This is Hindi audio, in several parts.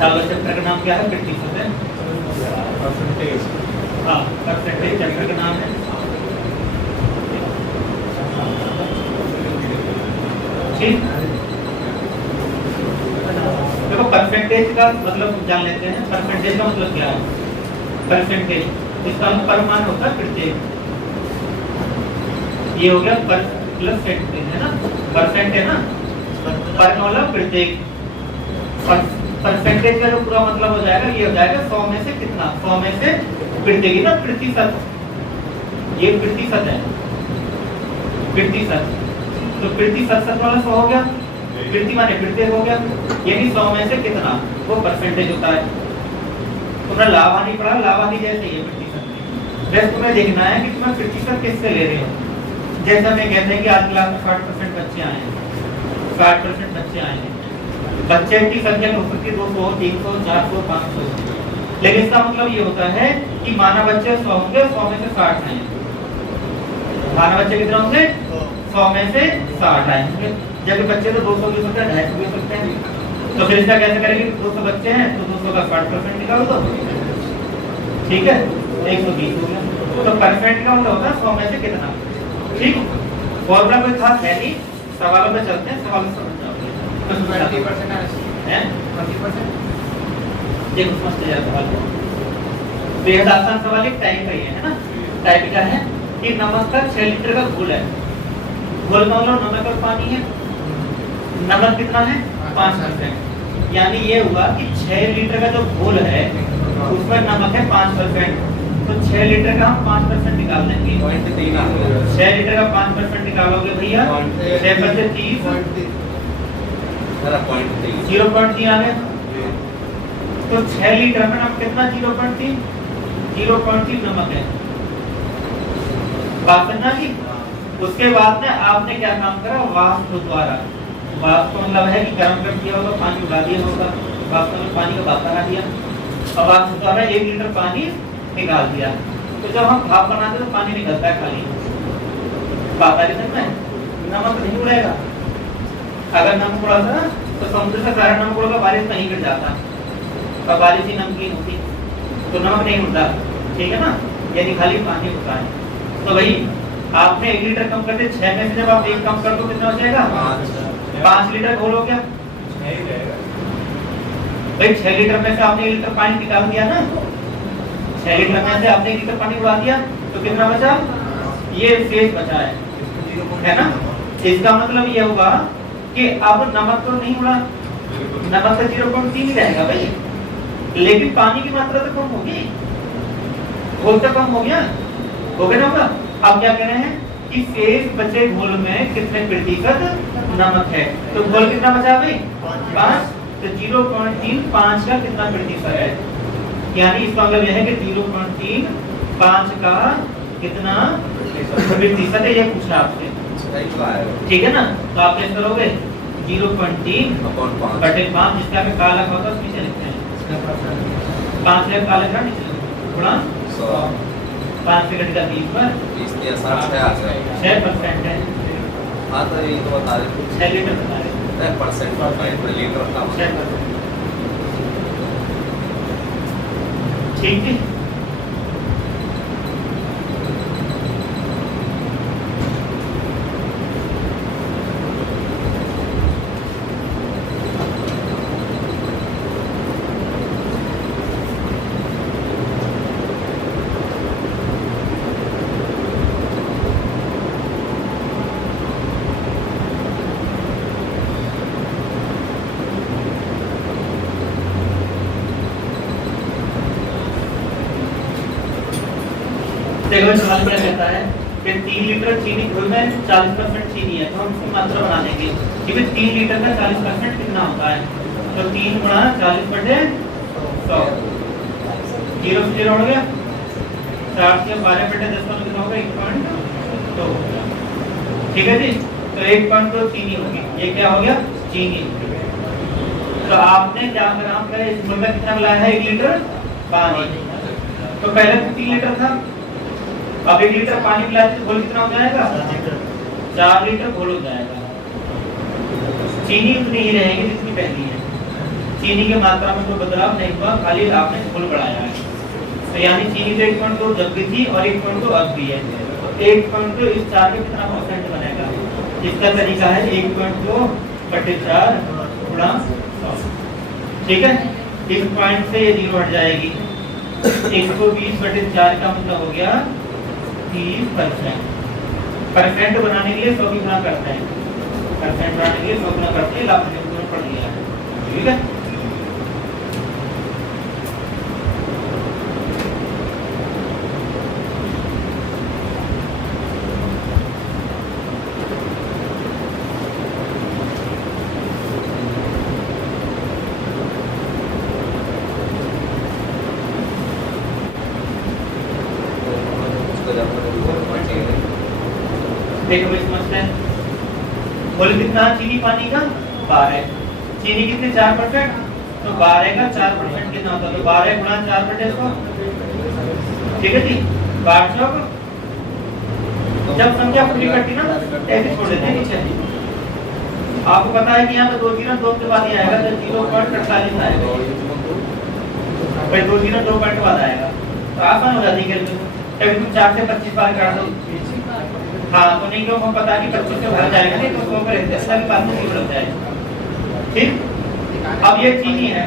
चालू चैप्टर का नाम क्या है? प्रतिशत है। परसेंटेज। हाँ, परसेंटेज चैप्टर का नाम है। ठीक, देखो परसेंटेज का मतलब जान लेते हैं। परसेंटेज का मतलब क्या है? परसेंटेज इसका परमान होता है प्रत्येक। ये हो गया पर प्लस सेंटेज है ना, परसेंट है ना, पर वाला प्रत्येक। परसेंटेज का जो पूरा मतलब हो जाएगा ये हो जाएगा 100 में से कितना, 100 में से प्रत्येक ना, प्रतिशत। ये प्रतिशत है, प्रतिशत। तो प्रतिशत वाला 100 हो गया, प्रति माने प्रत्येक हो गया, यानी 100 में से कितना, वो परसेंटेज होता है। तुमने लाभ हानि पढ़ा, लाभ हानि जैसे ही है प्रतिशत। वैसे तुम्हें देखना है कि तुम्हें प्रतिशत किससे ले रहे हो। जैसे हमें कहते हैं कि आज क्लास में 60% बच्चे आए हैं, 60% बच्चे आए हैं। बच्चे की संख्या हो सकती है 200, 300, 400, 500, लेकिन इसका मतलब ये होता है कि माना बच्चे 100 होंगे, 100 में से 60 आए। माना बच्चे कितने होंगे? 100 में से 60 आएंगे। जबकि बच्चे तो 200 भी हो सकते हैं, 250 भी हो सकते हैं। तो फिर इसका कैसे करेंगे? 200 बच्चे हैं तो 200 का 60% निकाल दो, ठीक है, 120 हो गया। तो परसेंट का मतलब होता है 100 में से कितना। ठीक, फॉर्मूला कोई खास है नहीं, सवालों पे चलते हैं, सवाल समझ जाओगे। 20% है, 20%। देखो समझते जाओ सवाल को। बेहद आसान सवाल, एक टाइप का ही है ना। टाइप का है कि नमक का 6 लीटर का घोल है। घोल मान लो नमक और पानी है। नमक कितना है? 5%। यानी ये हुआ कि 6 लीटर का जो घोल है उसमें नमक है 5%। तो 6 लीटर का हम 5% निकाल देंगे। 6 लीटर का 5% निकालोगे भैया, 6 बचे 30, 0.3 आ गया। तो 6 लीटर में नमक कितना? 0.3, 0.3 नमक है। बात करना की। उसके बाद में आपने क्या काम करा? वाष्प द्वारा। वाष्प मतलब है कि गर्म कर दिया होगा, पानी उड़ा दिया होगा, वाष्प में पानी का भाप बना दिया, और वाष्प द्वारा 1 लीटर पानी निकाल दिया। तो जब हम भाप बनाते हैं तो पानी निकलता है खाली, बात आ रही समझ में? नमक नहीं उड़ेगा। अगर नमक उड़ा था तो समुद्र से सारा नमक उड़ेगा, बारिश नहीं गिर जाता, और बारिश ही नमकीन होती, तो नमक नहीं उड़ता, ठीक है ना, यानी खाली पानी होता है। तो भाई आपने 1 लीटर कम करते, 6 में से जब आप 1 कम कर दो कितना हो जाएगा? 5 लीटर घोल हो गया भाई। 6 लीटर में से आपने 1 लीटर पानी निकाल दिया ना, 6 लीटर में से आपने 1 लीटर पानी उड़ा दिया, तो कितना बचा? ये शेष बचा है ना। इसका मतलब ये होगा कि अब नमक तो नहीं उड़ा, नमक तो 0.3 ही रहेगा भाई, लेकिन पानी की मात्रा तो कम होगी, घोल तो कम हो गया, हो गया ना होगा। अब क्या कह रहे हैं कि शेष बचे घोल में कितने प्रतिशत नमक है? तो घोल कितना बचा भाई? 5। तो 0.3 5 का कितना प्रतिशत है? यानी इसका मतलब यह है कि 0.3 5 का कितना प्रतिशत है, ये पूछा आपसे, ठीक है ना। तो आप कैसे करोगे? 0.3/5, जिसका भी काला होता है उसमें लिखते हैं 5 का काला का नीचे थोड़ा 5 से घटेगा 20 पर 6% है। हाँ तो ये तो बता रहे 6 लीटर बता रहे परसेंट लीटर का 6%, ठीक है। देखो सवाल क्या कहता है कि 3 लीटर चीनी घोल में 40% चीनी है, तो हम उसकी मात्रा बना देंगे। ठीक है, 3 लीटर का 40% कितना होता है? तो 3 गुणा 40/100, 0 से 0 हो गया, 4 से 12/10 का कितना होगा? 1.2। ठीक है जी, तो 1.2 चीनी होगी। ये क्या हो गया? चीनी। तो आपने क्या ग्राम का इस घोल में कितना मिलाया है? 1 लीटर पानी। तो पहले तो 3 लीटर था, अब 1 लीटर पानी मिलाए तो घोल कितना हो जाएगा? 4 लीटर घोल हो जाएगा। चीनी उतनी ही रहेगी जितनी पहली है, चीनी की मात्रा में कोई बदलाव नहीं हुआ, खाली आपने घोल बढ़ाया है। तो यानी चीनी तो 1.2 जब भी थी और 1.2 अब भी है। तो 1.2 इस 4 के कितना परसेंट बनेगा? इसका तरीका है 1.2/4 गुणा 100। ठीक है, इस पॉइंट से ये 0 हट जाएगी। 120/4 का मतलब हो गया 30%। परसेंट बनाने के लिए 100 गुना करते हैं, परसेंट बनाने के लिए 100 गुना करते हैं, लाभ में पढ़ लिया है। ठीक है, देखो भाई समझते हैं। बोले कितना चीनी पानी का 12, चीनी कितने 4%, तो 12 का 4% कितना होता है? तो 12 गुणा 4/100। ठीक है जी, 1200 जब संख्या पूरी करती ना ऐसे छोड़ देते हैं नीचे। आपको पता है कि यहाँ पे 2 0 2 के बाद ही आएगा, तो 0.48 आएगा। भाई 2 0 2 पॉइंट बाद आएगा, तो आसान हो जाती है। कभी तुम 4 से 25 बार कर दो। हाँ, तो नहीं क्यों हम पता कि 25 से भर जाएगा, नहीं तो उसको ऊपर ऐसा भी बात नहीं बढ़ जाएगा। ठीक, अब ये चीनी है,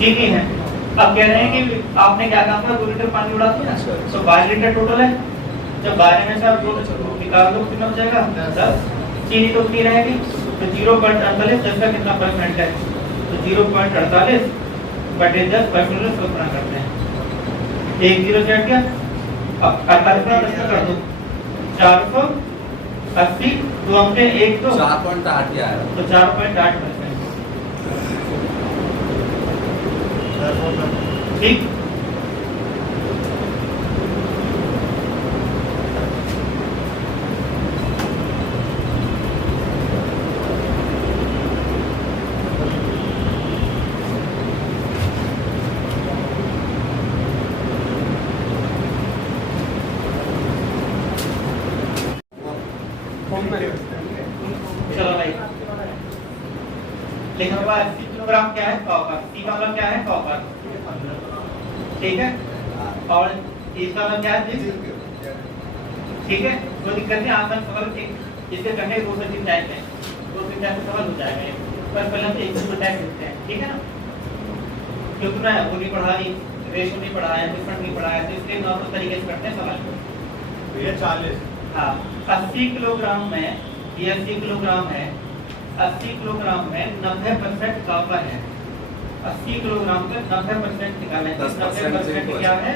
चीनी है। अब कह रहे हैं कि आपने क्या काम किया, 2 लीटर पानी उड़ा दिया, तो 12 लीटर टोटल है। जब 12 में से आप 2 निकाल दो, कितना हो जाएगा? 10। चीनी तो उतनी रहेगी, तो 0.48 10 का कितना परसेंट है? तो 0.48/10% गुणा करते हैं। 1 0 से हट गया। अब 48 कर दो, 480 2 अंके 1 2 4.8 ही आया। तो 4.8%। ठीक, चलो भाई लिखने के बाद 80 किलोग्राम क्या है? कॉपर। सी का मतलब क्या है? कॉपर। ठीक है, और इसका मतलब क्या है? जिंक। ठीक है, कोई दिक्कत नहीं, आसान सवाल। इसके करने 2 से 3 टाइप है, 2 से 3 टाइप का सवाल हो जाएगा। पर पहले हम एक को टाइप करते हैं। ठीक है ना, क्योंकि ना वो नहीं पढ़ा, रेशो नहीं पढ़ा है, डिफरेंट नहीं पढ़ा है, तो इसलिए नॉर्मल तरीके से करते हैं सवाल को। ये 40। हाँ, 80 किलोग्राम में, ये 80 किलोग्राम है, 80 किलोग्राम में 90% कॉपर है। 80 किलोग्राम का 90% निकालें, 90% क्या है?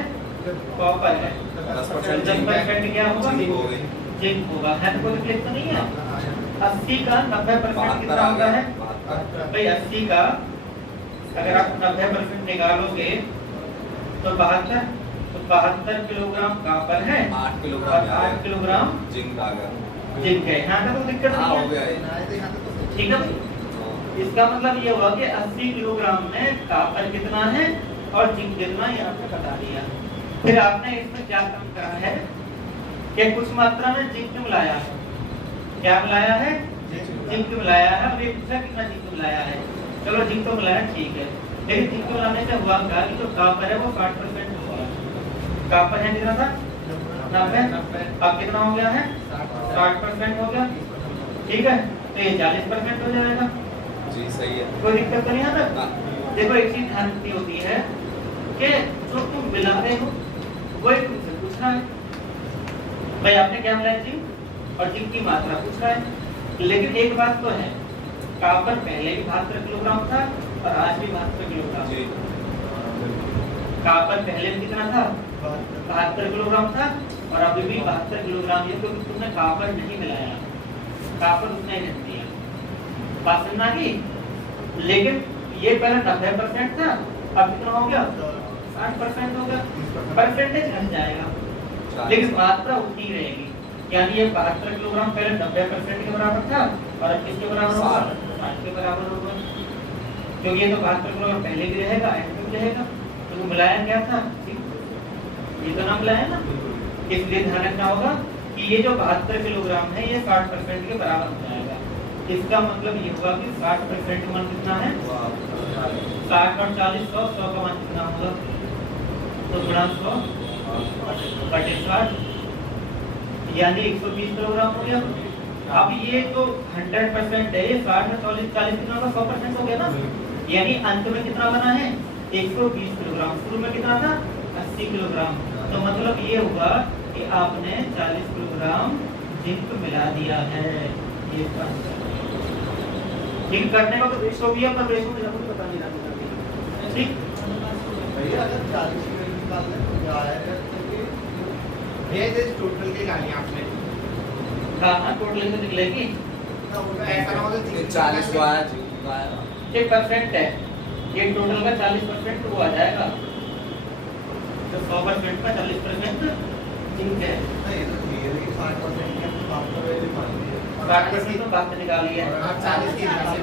कॉपर है। 10% क्या होगा? जिंक होगा। है तो कोई तकलीफ तो नहीं है। 80 का 90% कितना होता है भाई? 80 का अगर आप 90% निकालोगे तो 72, तो 72 किलोग्राम कॉपर है, 8 किलोग्राम और 8 किलोग्राम जिंक आ गया। जिंक है। यहाँ का तो दिक्कत हाँ, हो नहीं गया है। ये। ठीक है भाई, इसका मतलब ये हुआ कि 80 किलोग्राम में कॉपर कितना है और जिंक कितना, ये आपने बता दिया। फिर आपने इसमें क्या काम करा है कि कुछ मात्रा में जिंक मिलाया है। क्या मिलाया है? जिंक मिलाया है। और ये पूछा कितना जिंक मिलाया है। चलो जिंक तो मिलाया, ठीक है, लेकिन जिंक मिलाने से हुआ क्या कि जो कॉपर है वो 60% हो गया। कॉपर है कितना था? 90। अब कितना हो गया है? 60% हो गया। ठीक है, तो ये 40% हो जाएगा। जी सही है। कोई दिक्कत तो नहीं आता? देखो एक चीज ध्यान रखनी होती है कि जो तुम मिला रहे हो वही तुमसे पूछना है। भाई आपने क्या मिलाया? जिंक, और जिंक की मात्रा पूछ रहा है। लेकिन एक बात तो है, कॉपर पहले भी 72 किलोग्राम था और आज भी 72 किलोग्राम। जी। कॉपर पहले भी कितना था? 72 किलोग्राम था और अभी भी 72 किलोग्राम। ये क्योंकि तुमने कॉपर नहीं मिलाया, कॉपर उसने नहीं दिया। बात समझना की? लेकिन ये पहले 90% था, अब कितना हो गया? 60% हो गया। परसेंटेज घट जाएगा, लेकिन मात्रा उतनी रहेगी। यानी ये 72 किलोग्राम पहले 90% के बराबर था और अब किसके बराबर होगा? 60 के बराबर होगा। क्योंकि ये तो 72 किलोग्राम पहले भी रहेगा, एंड में भी रहेगा। तो मिलाया क्या था? ये तो ना मिलाया ना। इसलिए ध्यान रखना होगा कि ये जो 72 किलोग्राम है ये 60% के बराबर हो जाएगा। इसका मतलब ये हुआ कि 60% का मान कितना है 60 और 40 100 100 का मान कितना होगा तो गुणा 100 बटे 60 यानी 120 किलोग्राम हो गया। अब ये तो 100% है, ये 60 और 40 कितना का 100% हो गया ना, यानी अंत में कितना बना है 120 किलोग्राम, शुरू में कितना था 80 किलोग्राम। तो मतलब ये हुआ कि आपने 40 किलोग्राम जिंक मिला दिया है। ये जिंक करने का तो रेशो भी है, पर रेशो मुझे पता नहीं रहा। ठीक भैया अगर 40 किलो निकालना है तो क्या आएगा ये टोटल के गाली आपने हाँ टोटल तो निकलेगी ना उनका ऐसा ना हो तो 40 को आया जिंक का आया। ये परसेंट है, ये टोटल का 40% तो वो आ जाएगा, तो 100% का 40% जिंक है। नहीं तो ये 60% के आप तो वैल्यू मान लीजिए 60% तो बात निकाली है। आप 40 के हिसाब से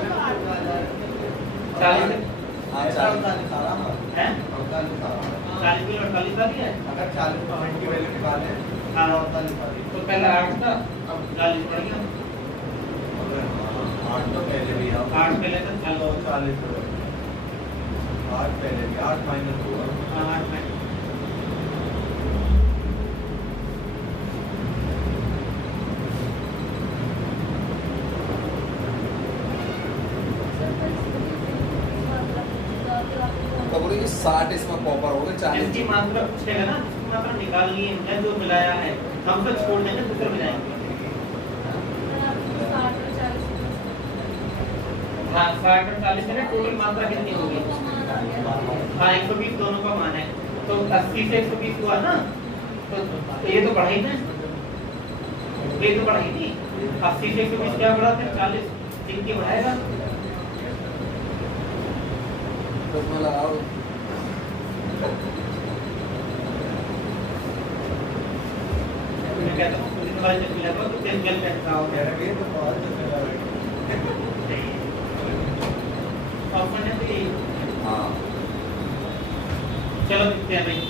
40 हाँ है 40 40 किलो 48 वाली है। अगर 40% की वैल्यू निकाले हाँ 48 वाली तो पहला 8 था, अब 40 बढ़ गया। 8 तो पहले भी 8 पहले था, चलो 40 8 पहले भी 8 माइनस 2 हाँ 8 में तो बोलेंगे 60 इसमें कॉपर हो गए 40 इसकी मात्रा पूछेगा ना, इसकी मात्रा निकाल लिए हमने जो मिलाया है, हम तो छोड़ देंगे दूसरे मिलाएंगे। हाँ 60 और 40 है ना, टोटल मात्रा कितनी होगी हाँ 120 दोनों का मान है, तो 80 से 120 हुआ ना, तो ये तो बढ़ा ही ना, ये तो बढ़ा ही नहीं। 80 से 120 क्या बढ़ा था 40 जिंक की बढ़ाएगा। तो मैं लगाओ मैं कहता हूँ कुछ दिन बाद जब मिलेगा तो तेल जल बैठता हो कह रहे हैं तो बहुत ऑप्शन है तो यही। हाँ चलो देखते हैं भाई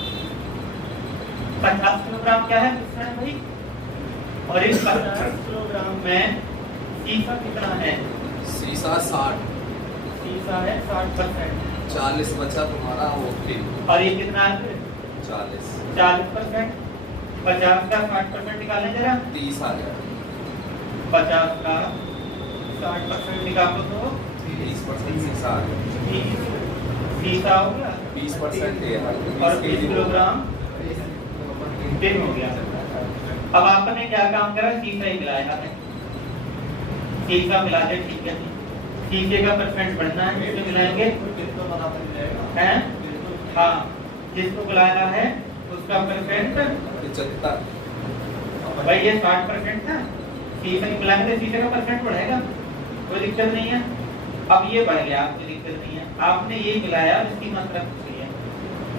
50 किलोग्राम क्या है कितना है भाई, और इस 50 किलोग्राम में सीसा कितना है, सीसा 60 सीसा है 60%, 40 बचा तुम्हारा वो फिर और ये कितना है 40 40%, 50 का 60% निकालें जरा, 30 आ गया 50 का 60% निकालो तो 30% सीसा आ गया 30 सीसा हो गया 20% ये है और 20 किलोग्राम टिन हो गया। अब आपने क्या काम करा, सीसा ही मिलाया है, सीसा मिला दे ठीक है, सीसे का परसेंट बढ़ना है, इसमें मिलाएंगे हैं हाँ, जिसको मिलाना है उसका परसेंट 75 भाई ये 60% था, सीसे में मिलाएंगे तो सीसे का परसेंट बढ़ेगा, कोई दिक्कत नहीं है। अब ये बढ़ गया, कोई दिक्कत नहीं है, आपने ये मिलाया इसकी मात्रा पूछी है,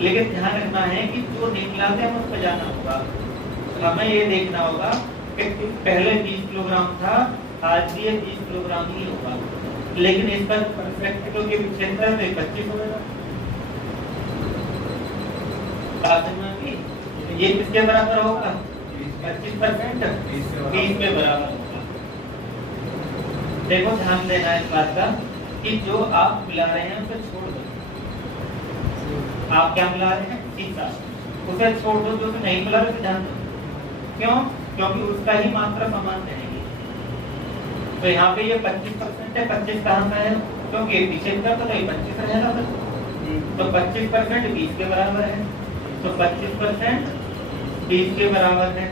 लेकिन ध्यान रखना है कि जो नहीं मिलाते हम उस पर जाना होगा, हमें ये देखना होगा कि पहले 20 किलोग्राम था, आज भी ये 20 किलोग्राम ही होगा, लेकिन इसका परफेक्ट तो के क्षेत्र में 25 होगा। ये किसके बराबर होगा 25%, 20 के बराबर होगा। देखो ध्यान देना है इस बात का कि जो आप मिला रहे हैं उसे छोड़ दो, आप क्या मिला रहे हैं सीसा, उसे छोड़ दो, जो नहीं मिला रहे ध्यान दो, क्यों, क्योंकि उसका ही मात्रा समान रहेगी। तो यहाँ पे ये 25% है, 25 कहाँ का है, क्योंकि पीछे का तो नहीं 25 रहेगा, तो 25% 20 के बराबर है, तो 25% 20 के बराबर है,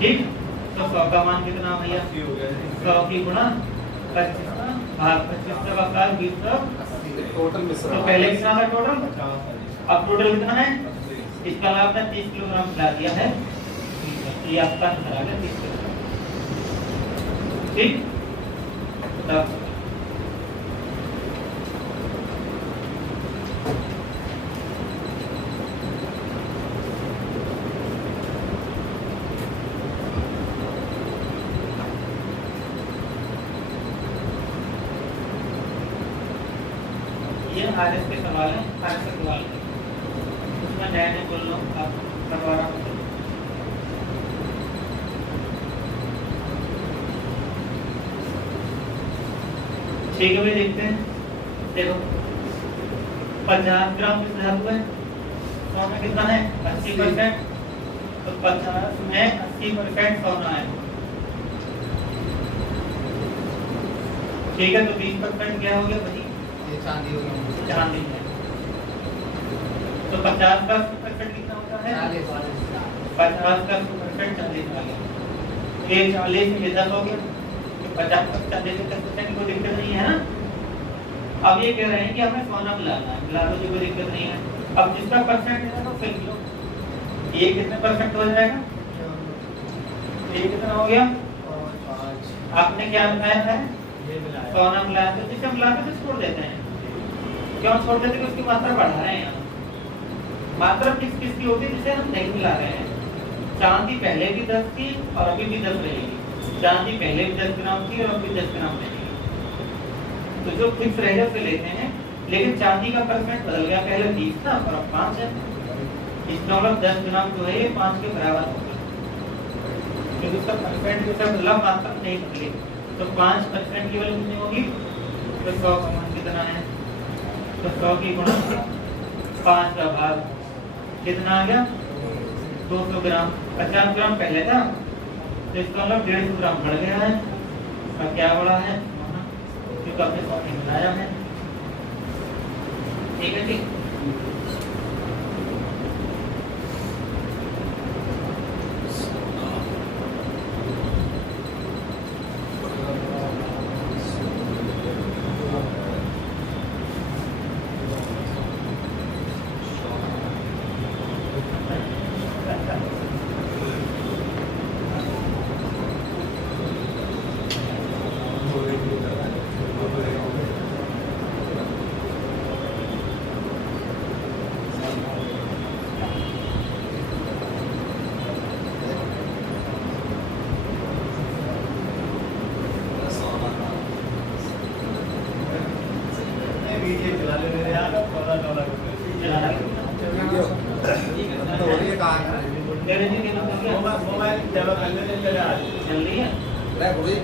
ठीक। तो 100 का मान कितना भैया 100 की गुणा 25 का भाग 25 का भाग 20 का, टोटल मिश्रण तो पहले कितना था टोटल, अब टोटल कितना है, इसका आपने 30 किलोग्राम मिला दिया है, ये आपका आंसर आ गया 30 किलोग्राम, ठीक। तब ये आरएस के सवाल है, आरएस के सवाल है, उसमें नया नहीं बोल लो आप करवा रहा हूँ। ठीक है भाई, देखते हैं। देखो 50 ग्राम किस धातु है, 100 में कितना है 80%, तो 50 में 80% सोना है। ठीक है, तो 20% क्या हो गया भाई, ये चांदी हो गई, चांदी है। तो 50 का 100% कितना होता है, 50 का 100% 40 आ गया। ये 40 में 10 हो गया, 50 का 40 में 10% कोई दिक्कत नहीं है ना। अब ये कह रहे हैं कि हमें सोना मिलाना है, मिला दो, कोई दिक्कत नहीं है। अब जिसका परसेंट है तो फिर लो, ये कितने परसेंट हो जाएगा, ये कितना हो गया, आपने क्या मिलाया है, सोना मिलाया, तो जिसे मिला के छोड़ देते हैं। क्यों छोड़ देते हैं, उसकी मात्रा बढ़ा रहे हैं यहाँ। मात्रा किसकी होती है, जिसे हम नहीं मिला रहे हैं। चांदी पहले भी 10 थी और अभी भी 10 रहेगी। चांदी पहले भी 10 ग्राम थी और अभी 10 ग्राम रहेगी। तो जो फिक्स रहेगा उसे लेते हैं, लेकिन चांदी का परसेंट बदल गया, पहले 20 था और अब 5 है। इसका मतलब 10 ग्राम जो है ये 5 के बराबर होगा, क्योंकि उसका परसेंट जैसा बदला, मात्रा नहीं बदली। तो 5% की वैल्यू कितनी होगी, तो 100 का मान कितना है, तो 100 की गुणा 5 का भाग कितना आ गया, 200 ग्राम। 50 ग्राम पहले था, तो इसका मतलब 150 ग्राम बढ़ गया है। और क्या बढ़ा है, क्योंकि आपने सोने मिलाया है। ठीक है, ठीक।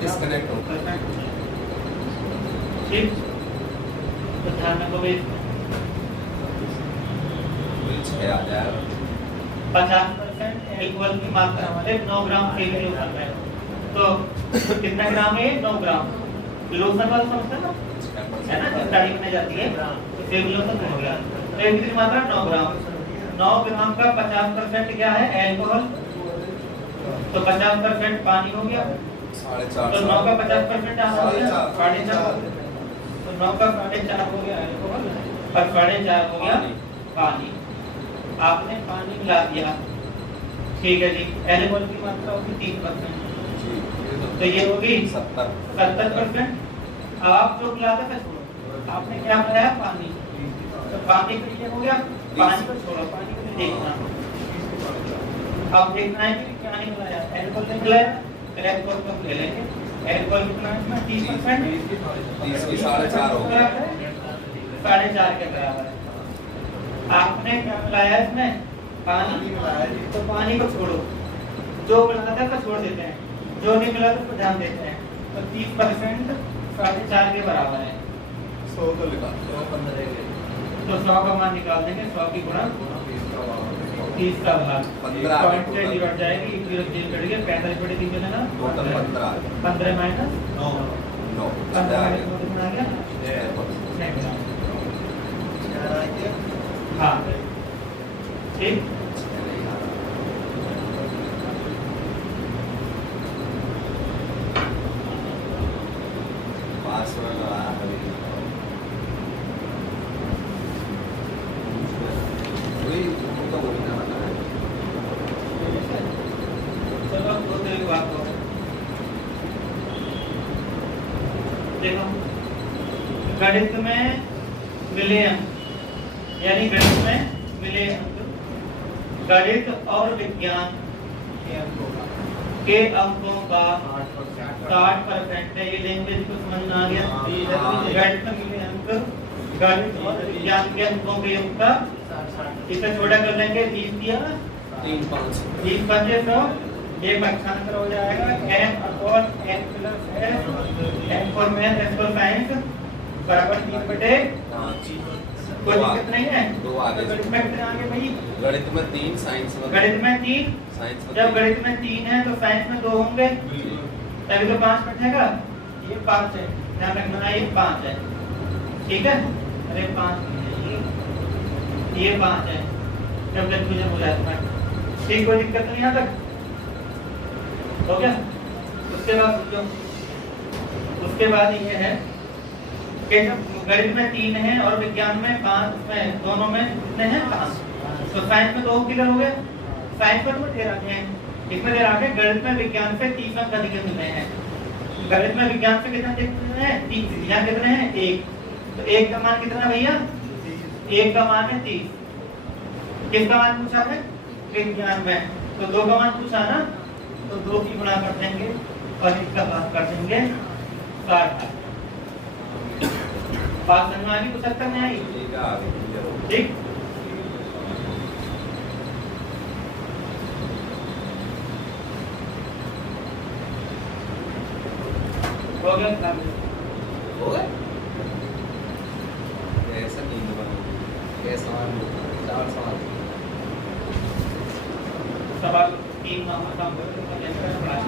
डिस्कनेक्ट हो ठीक, तो ध्यान रखो भाई, 50% एल्कोहल की मात्रा हमारे 9 ग्राम के लिए होता है। तो कितना ग्राम है, 9 ग्राम। लोशन वाला समझते हैं ना, है ना, जब दाढ़ी बनाई जाती है तो सेब लोशन हो गया। तो इसकी मात्रा 9 ग्राम। 9 ग्राम का 50% क्या है, एल्कोहल। तो 50% पानी हो गया, 4.5। तो 9 का 50% हो गया 4.5। तो 9 का 4.5 हो गया एल्कोहल और 4.5 हो गया पानी। आपने पानी मिला दिया, ठीक है जी। एल्कोहल की मात्रा होगी 3%, तो ये होगी 70%। अब आप जो मिलाते थे छोड़ो, आपने क्या मिलाया, पानी। तो पानी का ये हो गया, पानी को छोड़ो, पानी को देखना। अब देखना है कि क्या नहीं मिलाया, एल्कोहल नहीं मिलाया, फिर एल्कोहल को ले लेंगे। एल्कोहल कितना है इसमें, 30%, 30 की 4.5 हो गया, 4.5 के बराबर है। आपने क्या मिलाया इसमें, पानी मिलाया, तो पानी को छोड़ो, जो मिलाता है तो छोड़ देते हैं, जो नहीं मिला तो ध्यान देते हैं। तो 30% 4.5 के बराबर है। 100 तो लिखा, तो 100 का मान निकाल देंगे, 100 की गुणा 30 का भाग 15 पॉइंट से डिवाइड जाएगी, 1 0 3 कट गया, 45 बटे 3 मिलेगा, टोटल 15 माइनस 9 15 माइनस 9 कितना आ गया, 6 ग्राम। हाँ ठीक, चलो दो तरह की बात हो। देखो गणित में मिले अंक, यानी गणित में मिले अंक, गणित और विज्ञान के अंकों का 60% है। ये लैंग्वेज को समझ में आ गया। गणित में मिले अंक, गणित और विज्ञान के अंकों के योग का, इसे छोटा कर लेंगे, 20 दिया 3 5 20 5 100, ये पक्षांतर हो जाएगा m upon n plus s, n for math, s for science, बराबर 3 बटे हाँ, कोई दिक्कत नहीं है। दो आगे। तो गणित में कितने आगे भाई? गणित में 3, साइंस में गणित में 3, साइंस में जब गणित में 3 है तो साइंस में 2 होंगे, तभी तो 5 बैठेगा। ये 5 है, ध्यान रखना ये 5 है, ठीक है। अरे 5 ये 5 है, जब कंफ्यूजन हो जाए तुम्हारा। ठीक, कोई दिक्कत नहीं यहाँ तक हो गया। उसके बाद जो उसके बाद ये है कि जब गणित में 3 है और विज्ञान में 5 में, दोनों में कितने हैं? 5। तो साइंस में 2 क्लियर हो गया। साइंस में तो दे रखे हैं, इसमें दे रखे गणित में विज्ञान से 30 अंक अधिक मिले हैं। गणित में विज्ञान से कितने कितने हैं? 30। यहाँ कितने हैं? 1। तो 1 का मान कितना भैया? 1 का मान है 30। किसका मान पूछा है? विज्ञान में। तो 2 का मान पूछा ना, तो 2 की गुणा कर देंगे और इसका बात कर देंगे 60। बात समझ में आ गई? कुछ हद तक नहीं आई? ठीक है, आगे clear हो गया। ठीक। हो गया काम? हो गए? ऐसा नहीं होगा। कैसा सवाल? 4 सवाल। सवाल 3 काम करते हैं।